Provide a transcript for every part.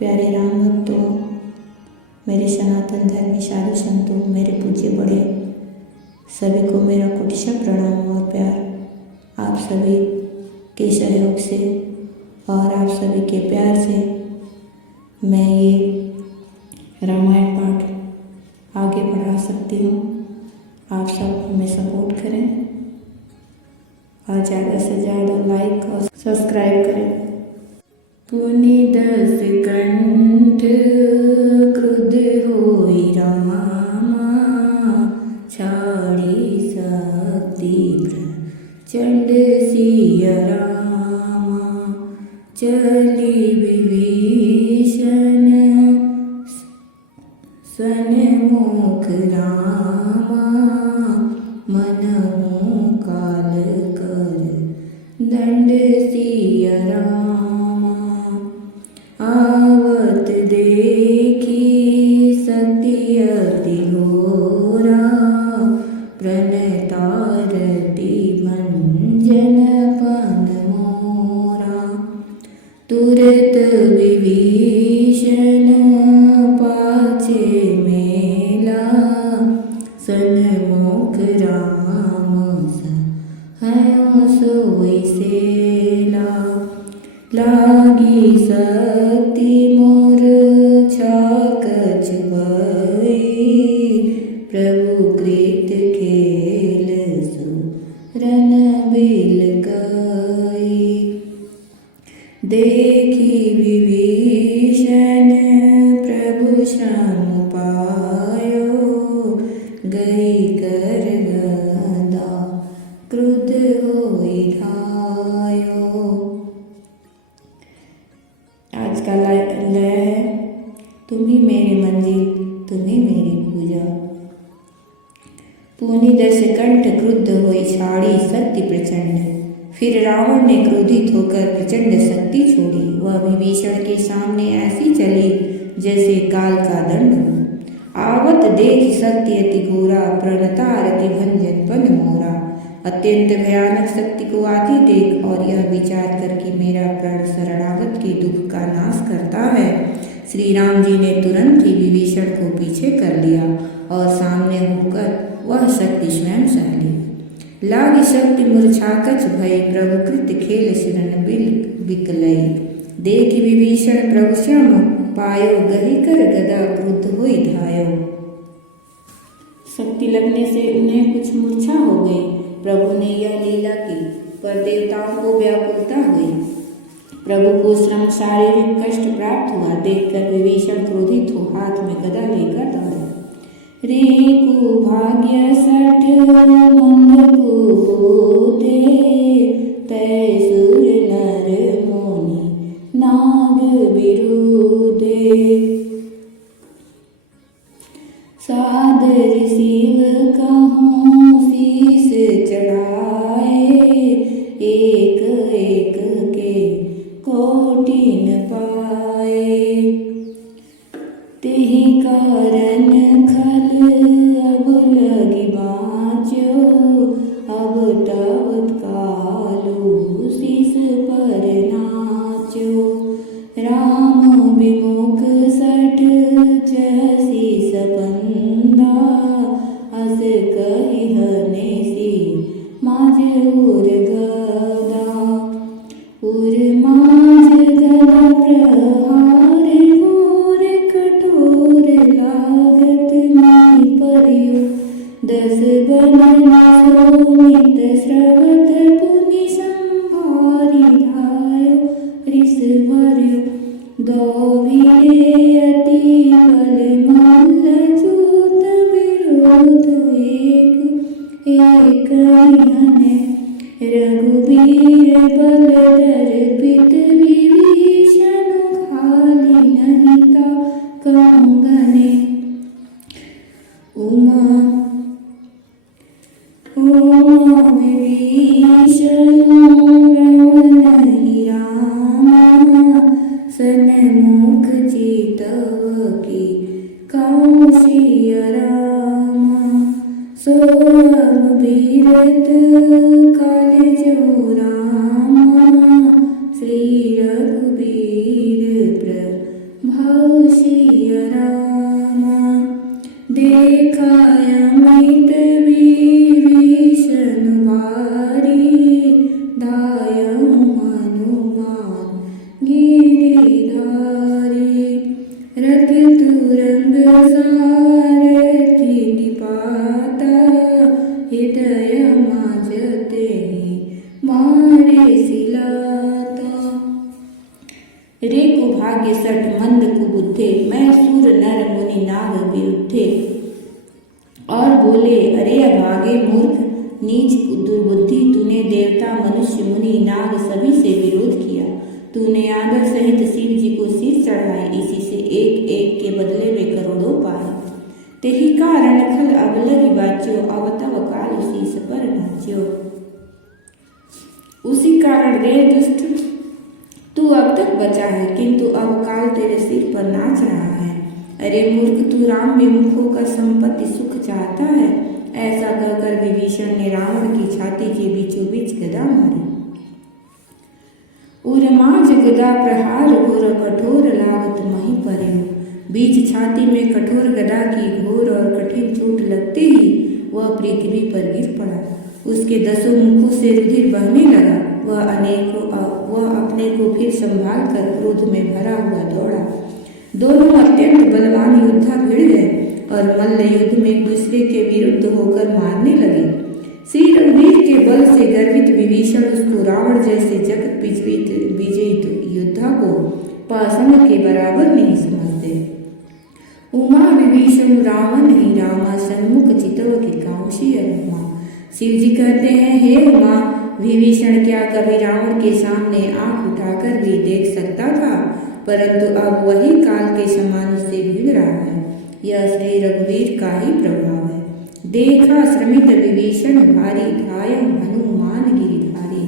प्यारे राम भक्तों, मेरे सनातन धर्मी साधु संतों, मेरे पूज्य बड़े सभी को मेरा कोटि प्रणाम और प्यार। आप सभी के सहयोग से और आप सभी के प्यार से मैं ये रामायण पाठ आगे बढ़ा सकती हूँ। आप सब हमें सपोर्ट करें और ज़्यादा से ज़्यादा लाइक और सब्सक्राइब करें। पुनि 10 कंठ क्रुद्ध होई रामा, छाड़ी शक्ति प्रचंड सिया रामा। चली विभीषण सन्मुख रामा, मनहु काल कर दंड सिया रामा। आवत देखी शक्ति अति घोरा, प्रणतारति भंजन पन मोरा। तुरत विभीषण पाछे मेला, सन्मुख राम सहयो सोई सेला। लागी शक्ति मूर्छा कछ भई, प्रभु कृत खेल सुरन बिल गई। देखी विभीषण प्रभु श्रम पायो, गई कर गदा क्रुद्ध होई धायो। आज का लय है, तुम्ही मेरी मंजिल तुम्ही मेरी पूजा। पुनि 10 कंठ क्रुद्ध होई छाड़ी शक्ति प्रचंड। फिर रावण ने क्रोधित होकर प्रचंड शक्ति छोड़ी। वह विभीषण के सामने ऐसी चली जैसे काल का दंड हो। आवत देख शक्ति अति घोरा, प्रणता रति भंजन पन मोरा। अत्यंत भयानक शक्ति को आती देख और यह विचार कर कि मेरा प्राण शरणागत के दुख का नाश करता है, श्री राम जी ने तुरंत ही विभीषण को पीछे कर लिया और सामने होकर वह शक्ति स्वयं सह ली। लागी शक्ति मूर्छाकछ भई, प्रभु कृत खेल सिरन बिकलई। देखि विभीषण प्रभु श्याम पायो, गही कर गदा क्रुद्ध होई धायो। शक्ति लगने से उन्हें कुछ मूर्छा हो गई। प्रभु ने यह लीला की, पर देवताओं को व्याकुलता हुई। प्रभु को श्रम शारीरिक कष्ट प्राप्त हुआ। देखकर विभीषण क्रोधित हो हाथ में गदा लेकर दौड़ा। रेकु भाग्य 60 मंद को दे, तय सुर नर मुनि नाग बिरुदे। सादर शिव कहूँ शीस चढ़ाए, एक एक के कोटिन पाए। तेहि कारण खल अब लगी बाँचो, अब तब कालू शीस पर नाचो। राम विमुख 60 शीस बंदा, अस कहि हनेसी माज उर गदा। उर माज गदा प्रहार घोर कठोर, लागत नहीं परियो 10 बदन शोणित। स्रवत पुनि संभारी धायो, रिस भर्यो दौभिरे अति बल मल्ल। जूत विरोध एक हने, रघुवीर बल दर्पित। विभीषण खाली नहीं था कहूँ गने। उमा विभीषण रावण ही रामा, सन्मुख चितव की कौशिय रामा। सोम बीरत काल जो रामा, श्री रघुवीर प्रभु हौसिया रामा देखा अमित विभीषण भारी धायं हनुमान गिरिधारी रथ तुरंग सारथि निपाता हृदय माजते मारे सिलाता। रे को भाग्य सठ मंद कुबुद्धे मैं सूर नर मुनि नाग विरुद्धे। और बोले अरे अभागे मूर्ख नीच दुर्बुद्धि तूने देवता मनुष्य मुनि नाग सभी से विरोध किया। तूने आदर सहित शिव जी को सिर चढ़ाए इसी से एक एक के बदले में करोड़ों पाए। तेहि कारण खल अबलरि बाच्यो अवतव काल शीस पर नाच्यो। उसी कारण रे दुष्ट तू अब तक बचा है किंतु अब काल तेरे सिर पर नाच रहा है। अरे मूर्ख तू राम विमुख होकर संपत्ति सुख चाहता है। ऐसा कहकर विभीषण ने रावण की छाती के बीचों बीच गदा मारी। उर्माज गदा प्रहार घोर कठोर लागत मही परे। बीच छाती में कठोर गदा की घोर और कठिन चोट लगते ही वह पृथ्वी पर गिर पड़ा। उसके 10 मुखों से रुधिर बहने लगा। वह अपने को फिर संभाल कर क्रोध में भरा हुआ दौड़ा। दोनों अत्यंत बलवान योद्धा भिड़ गए और मल्ल युद्ध में एक दूसरे के विरुद्ध होकर मारने लगे। श्री रघुवीर के बल से गर्वित विभीषण उसको रावण जैसे जगत विजयी योद्धा को पाषाण के बराबर नहीं समझते। उमा विभीषण रावण ही रामा सन्मुख चितव के काउशी उमा। शिव जी कहते हैं हे उमा विभीषण क्या कभी रावण के सामने आंख उठाकर भी देख सकता था, परंतु अब वही काल के समान उससे भिड़ रहा है। यह श्री रघुवीर का ही प्रभाव है। देखा श्रमित विभीषण भारी धायं हनुमान गिरिधारी।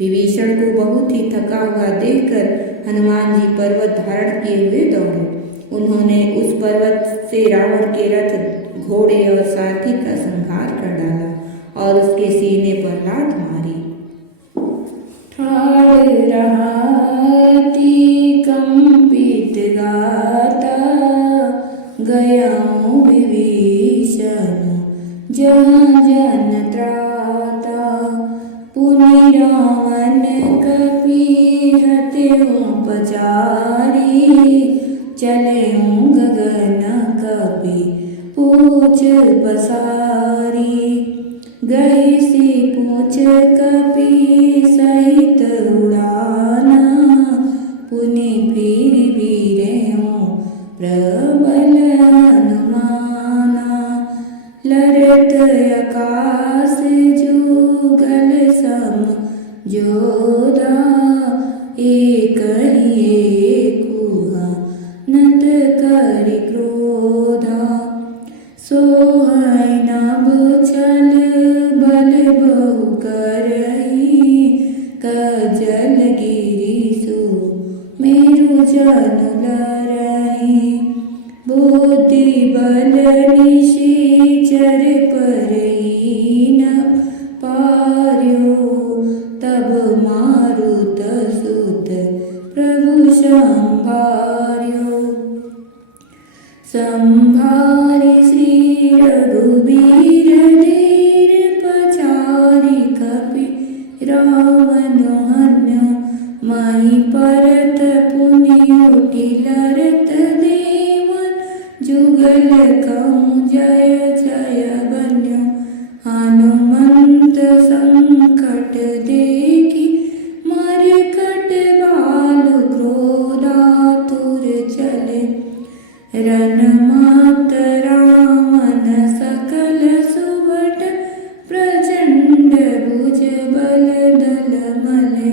विभीषण को बहुत ही थका हुआ देखकर हनुमान जी पर्वत धारण किए हुए दौड़े। उन्होंने उस पर्वत से रावण के रथ घोड़े और सारथी का संहार कर डाला और उसके सीने पर लात मारी। ठाड़ रहाती कंपित गाता गयाऊं विभीषण जहाँ जन त्राता। पुनि रावण कपि हत्यों पचारी चलेऊं गगन कपि पूछ पसारी। गई सी पूछ कपि सहित उड़ाना पुनि फिर वीरेऊं प्रबल हनुमाना। लरत आकाश जुगल सम जोधा एक ही कुहा नत करि क्रोधा। सोहै नभ छल बल बहु करही कजल गिरिसु मेरु जन लरही। बुद्धि बल निशिचर परहीन पार्यो तब मारुत सुत प्रभु संभार्यो। संभारि श्री रघुवीर धीर पचारि कपि रावण हन्य मही परत पुनि उठि लरत देवन जुगल कहूँ जय जय बन्य। हनुमंत संकट देखी मरकट बाल क्रोधातुर चले। रन मात रावण सकल सुभट प्रचंड भुज बल दल मले।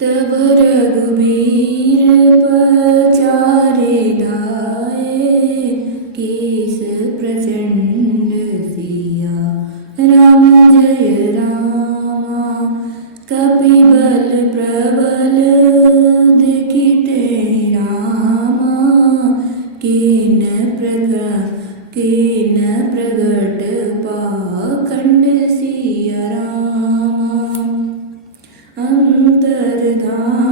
तब रघुवीर पचारे धाये केस प्रचंड सिया राम जय रामा। कपि बल प्रबल देखिते रामा कीन प्रगट पाखंड सिया रामा। अंतर्धान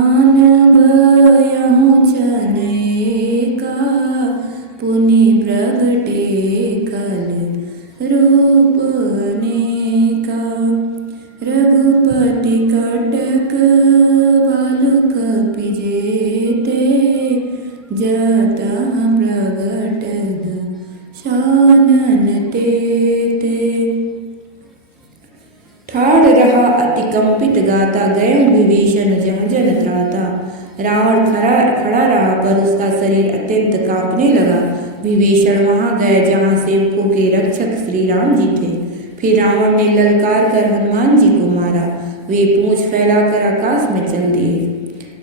रावण खड़ा रहा, पर उसका शरीर अत्यंत कांपने लगा। विभीषण वहां गए जहां सेवकों के रक्षक श्री राम जी थे। फिर रावण ने ललकार कर हनुमान जी को मारा। वे पूंछ फैलाकर आकाश में चल दिए।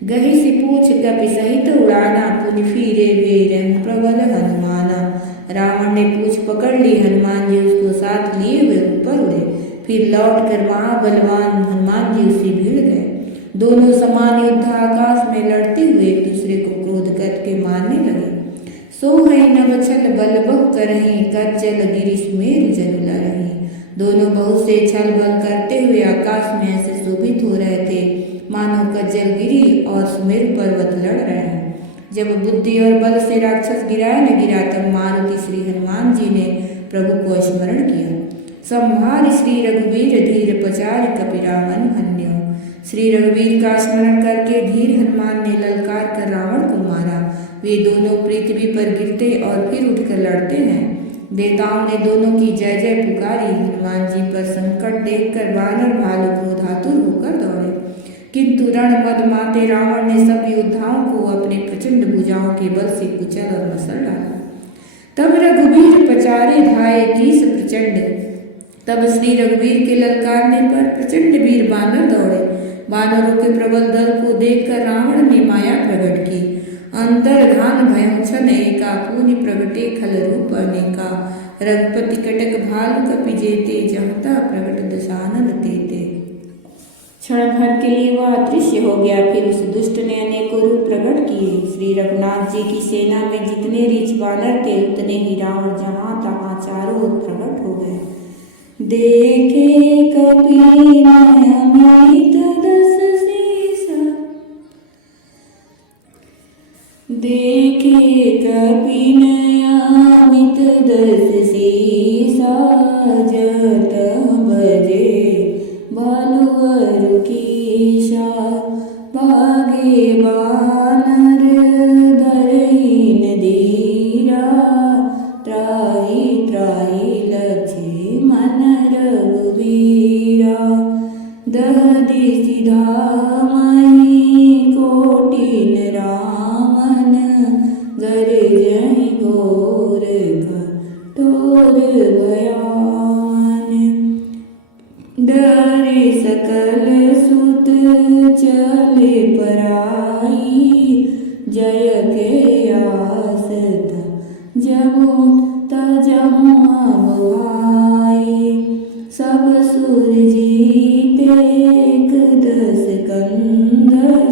गही सी पूछ कपि सहित उड़ाना, पुनि फिरे वीर प्रबल हनुमाना। रावण ने पूछ पकड़ ली, हनुमान जी उसको साथ लिए हुए ऊपर उड़े। फिर लौटकर महाबलवान हनुमान जी उससे भिड़ गए। दोनों समान योद्धा आकाश में लड़ते हुए एक दूसरे को क्रोध करके मारने लगे। सोहै नभ छल बल बहु करहीं, कज्जल गिरि सुमेरु जनु लरहीं। दोनों बहुत से छल बल करते हुए आकाश में ऐसे शोभित हो रहे थे मानो कज्जल गिरी और सुमेरु पर्वत लड़ रहे हैं। जब बुद्धि और बल से राक्षस गिराया न गिरा, तब मारुति श्री हनुमान जी ने प्रभु को स्मरण किया। संभार श्री रघुवीर धीर पचारि कपि रावण हन्यो। श्री रघुवीर का स्मरण करके धीर हनुमान ने ललकार कर रावण को मारा। वे दोनों पृथ्वी पर गिरते और फिर उठकर लड़ते हैं। देवताओं ने दोनों की जय जय पुकारी। हनुमान जी पर संकट देखकर वानर भालू क्रोधातुर होकर दौड़े, किंतु रण मद माते रावण ने सब योद्धाओं को अपने प्रचंड भुजाओं के बल से कुचल और मसल डाला। तब रघुवीर पचारे धाये कीस प्रचंड। तब श्री रघुवीर के ललकारने पर प्रचंड वीर बानर दौड़े। बानरों के प्रबल दल को देखकर रावण ने माया प्रकट की। अंतर्धान भयं छन एका, पूनि प्रगटे खल रूप अनेका। रघुपति कटक भालु कपि जेते, जहता प्रगट दशानन तेते। क्षण भर के लिए वह अदृश्य हो गया। फिर उस दुष्ट ने अनेकों रूप प्रकट किए। श्री रघुनाथ जी की सेना में जितने रीछ बानर थे, उतने ही रावण जहां तहां चारों ओर प्रकट हो गए। देखे कपि अमित दस सीसा, देखे कपि अमित दस सीसा। जत बजे भालुवर कीशा, भागे बानर धरहिन धीरा। त्राहि त्राहि लक्षे मन रघुवीरा। दहति सिधामणि कोटिन रामन, गर्जहि घोर कठोर भयान। डरे सकल सुत चले पराई, जय के आस जबु तजहु भाई। सब सुर जीते एक दस कंदर,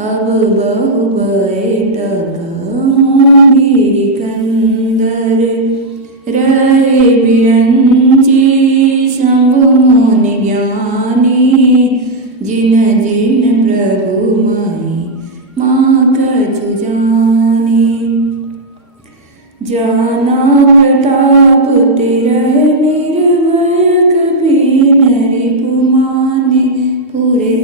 अब बहु भय तकहु गिरि कंदर। रहे बिरंची शंभु मुनि ज्ञानी, जिन जिन प्रभु महिमा कछु जानी। जाना प्रताप तेरह निर्भय, कपि नरिपु माने पूरे।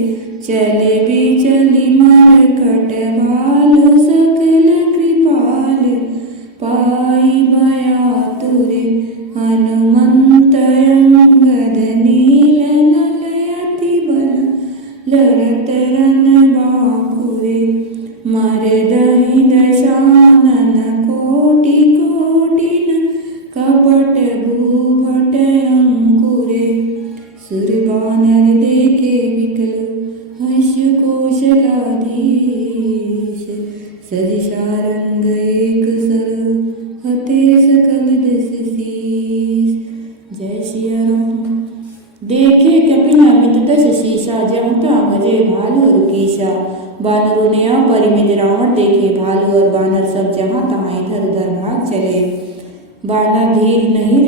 चले भी चली मरकट भालु, सकल कृपाल पाई भया तुरे। हनुमंत अंगद नील नल अति बल, लरत रन बाकुरे। मरदहि दशानन कोटि कोटिन, कपट भूभट अंकुरे। सुर बानर देखे विकल, हर्ष कौशलाधीश। सरिसा रंग एक सर, हते सकल दस शीस। जय सिया राम। देखे कपिन अमित दस शीसा, जहता भजे भालु और कीशा। बानरों ने अपरिमित रावण देखे। भालू और बानर सब जहां तहां इधर उधर भाग चले। बानर धीरज नहीं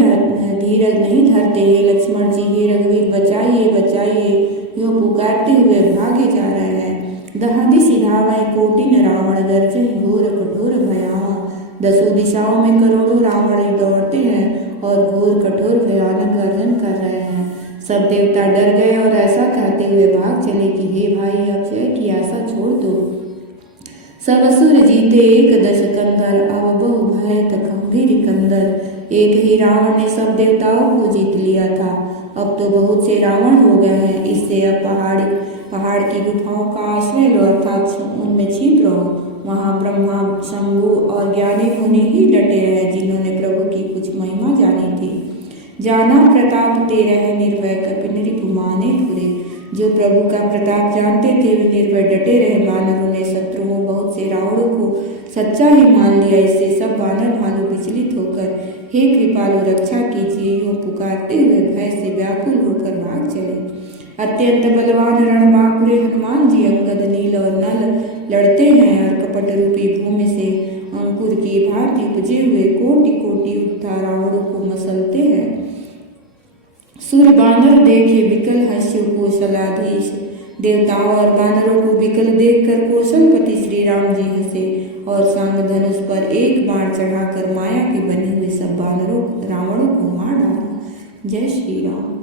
धरते। हे लक्ष्मण जी, हे रघुवीर, बचाइए बचाइए, यो पुकारते हुए भागे जा रहे हैं। दहति सिधावै कोटिन रावण, गर्जहि घोर कठोर भयानक। दसों दिशाओं में करोड़ों रावण दौड़ते हैं और घोर कठोर भयानक गर्जन कर रहे हैं। सब देवता डर गए और ऐसा कहते हुए भाग चले कि हे भाई, अब जय की आशा छोड़ दो। सब असुर जीते एक दस कंदर, अब बहु भय तकहु गिरि कंदर। एक ही रावण ने सब देवताओं को जीत लिया था, अब तो बहुत से रावण हो गए हैं। इससे अब पहाड़ की गुफाओं का आश्रय लो, अर्थात में छिप रहो। वहाँ ब्रह्मा, शंभु और ज्ञानी मुनि ही डटे रहे, जिन्होंने प्रभु की कुछ महिमा जानी थी। जाना प्रताप तेरा है निर्भय, कपि नृपुमाने खुरे। जो प्रभु का प्रताप जानते थे वे निर्भय डटे रहे। वानरों ने शत्रुओं बहुत से रावणों को सच्चा ही मान लिया। इससे सब वानर भालू विचलित होकर हे कृपालु रक्षा कीजिए यूं पुकारते हुए भय से व्याकुल होकर भाग चले। अत्यंत बलवान रणबांकुरे हनुमान जी अंगद, नील और नल लड़ते हैं और कपट रूपी भूमि से अंकुर की भांति उपजे हुए कोटि कोटि उत्था रावणों को मसलते हैं। सुर बानर देखे विकल हस्यु कौशलाधीश। देवताओं और बानरों को विकल देखकर कौशलपति श्री राम जी हंसे और सांग धनुष पर एक बाण चढ़ाकर माया के बने हुए सब बानरों रावणों को मार डाला। जय श्री राम।